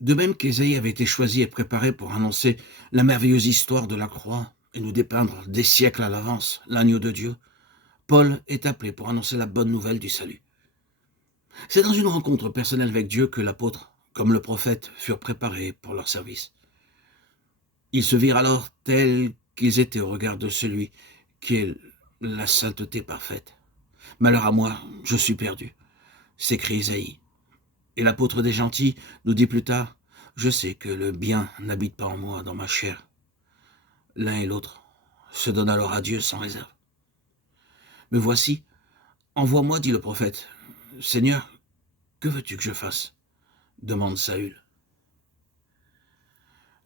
De même qu'Ésaïe avait été choisi et préparé pour annoncer la merveilleuse histoire de la croix et nous dépeindre des siècles à l'avance l'agneau de Dieu, Paul est appelé pour annoncer la bonne nouvelle du salut. C'est dans une rencontre personnelle avec Dieu que l'apôtre, comme le prophète, furent préparés pour leur service. Ils se virent alors tels qu'ils étaient au regard de celui qui est la sainteté parfaite. Malheur à moi, je suis perdu, s'écrie Isaïe. Et l'apôtre des gentils nous dit plus tard, je sais que le bien n'habite pas en moi, dans ma chair. L'un et l'autre se donnent alors à Dieu sans réserve. Me voici, envoie-moi, dit le prophète. Seigneur, que veux-tu que je fasse demande Saül.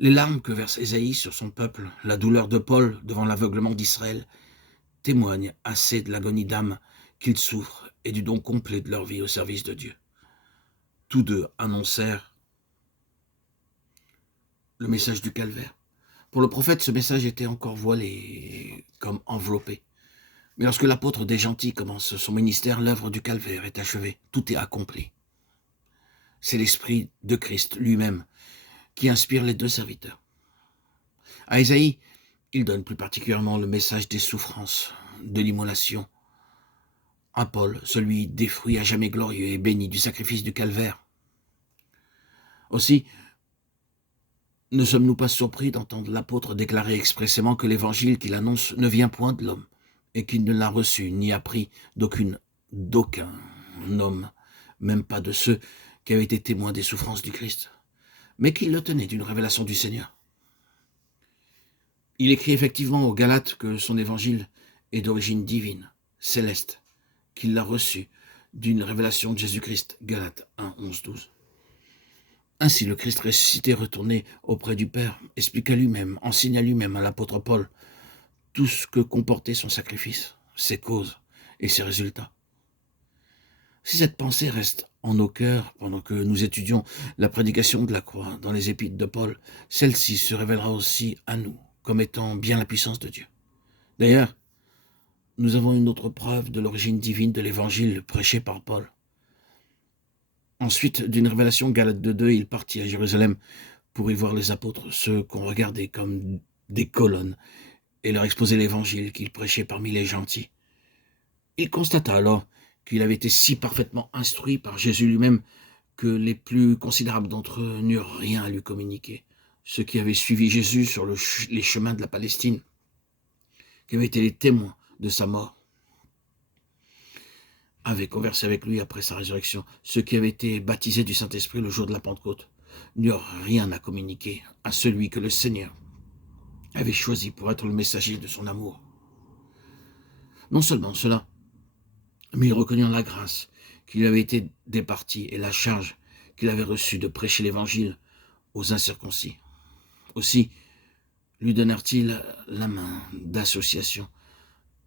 Les larmes que verse Ésaïe sur son peuple, la douleur de Paul devant l'aveuglement d'Israël, témoignent assez de l'agonie d'âme qu'ils souffrent et du don complet de leur vie au service de Dieu. Tous deux annoncèrent le message du calvaire. Pour le prophète, ce message était encore voilé, comme enveloppé. Mais lorsque l'apôtre des gentils commence son ministère, l'œuvre du calvaire est achevée, tout est accompli. C'est l'esprit de Christ lui-même qui inspire les deux serviteurs. À Ésaïe, il donne plus particulièrement le message des souffrances, de l'immolation. À Paul, celui des fruits à jamais glorieux et bénis du sacrifice du calvaire. Aussi, ne sommes-nous pas surpris d'entendre l'apôtre déclarer expressément que l'évangile qu'il annonce ne vient point de l'homme, et qu'il ne l'a reçu ni appris d'aucun homme, même pas de ceux qui avaient été témoins des souffrances du Christ, mais qu'il le tenait d'une révélation du Seigneur. Il écrit effectivement aux Galates que son évangile est d'origine divine, céleste, qu'il l'a reçu d'une révélation de Jésus-Christ, Galates 1, 11, 12. Ainsi, le Christ ressuscité retourné auprès du Père expliqua lui-même, enseigna lui-même à l'apôtre Paul tout ce que comportait son sacrifice, ses causes et ses résultats. Si cette pensée reste en nos cœurs pendant que nous étudions la prédication de la croix dans les épîtres de Paul, celle-ci se révélera aussi à nous comme étant bien la puissance de Dieu. D'ailleurs, nous avons une autre preuve de l'origine divine de l'évangile prêché par Paul. Ensuite, d'une révélation, Galates 2, il partit à Jérusalem pour y voir les apôtres, ceux qu'on regardait comme des colonnes, et leur exposer l'évangile qu'il prêchait parmi les gentils. Il constata alors qu'il avait été si parfaitement instruit par Jésus lui-même que les plus considérables d'entre eux n'eurent rien à lui communiquer. Ceux qui avaient suivi Jésus sur les chemins de la Palestine, qui avaient été les témoins de sa mort, avaient conversé avec lui après sa résurrection. Ceux qui avaient été baptisés du Saint-Esprit le jour de la Pentecôte n'eurent rien à communiquer à celui que le Seigneur avait choisi pour être le messager de son amour. Non seulement cela, mais ils reconnurent la grâce qui lui avait été départie et la charge qu'il avait reçue de prêcher l'Évangile aux incirconcis. Aussi lui donnèrent-ils la main d'association,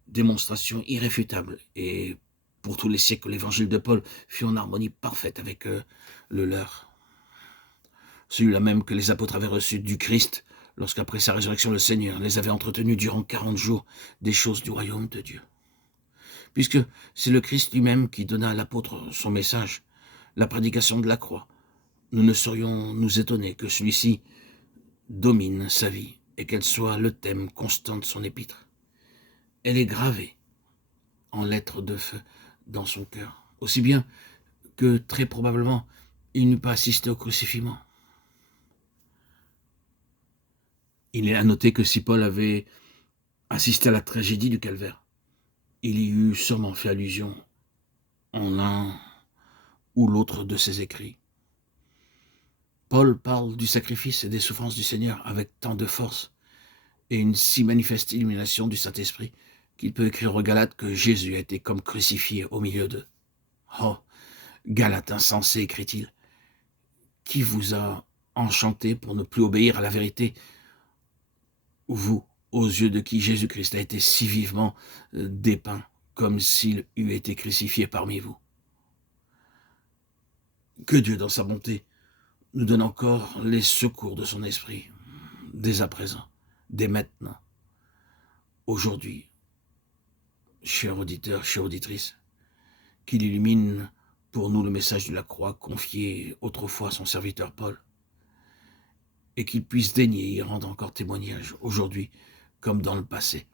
démonstration irréfutable, et pour tous les siècles l'Évangile de Paul fut en harmonie parfaite avec le leur. Celui-là même que les apôtres avaient reçu du Christ, lorsqu'après sa résurrection le Seigneur les avait entretenus durant 40 jours des choses du royaume de Dieu. Puisque c'est le Christ lui-même qui donna à l'apôtre son message, la prédication de la croix, nous ne saurions nous étonner que celui-ci domine sa vie et qu'elle soit le thème constant de son épître. Elle est gravée en lettres de feu dans son cœur, aussi bien que très probablement il n'eût pas assisté au crucifixion. Il est à noter que si Paul avait assisté à la tragédie du calvaire, il y eut sûrement fait allusion en l'un ou l'autre de ses écrits. Paul parle du sacrifice et des souffrances du Seigneur avec tant de force et une si manifeste illumination du Saint-Esprit qu'il peut écrire aux Galates que Jésus a été comme crucifié au milieu d'eux. Oh, Galates insensés, écrit-il, qui vous a enchanté pour ne plus obéir à la vérité, vous, aux yeux de qui Jésus-Christ a été si vivement dépeint, comme s'il eût été crucifié parmi vous. Que Dieu, dans sa bonté, nous donne encore les secours de son esprit, dès à présent, dès maintenant, aujourd'hui, chers auditeurs, chères auditrices, qu'il illumine pour nous le message de la croix confié autrefois à son serviteur Paul, et qu'il puisse daigner y rendre encore témoignage aujourd'hui comme dans le passé.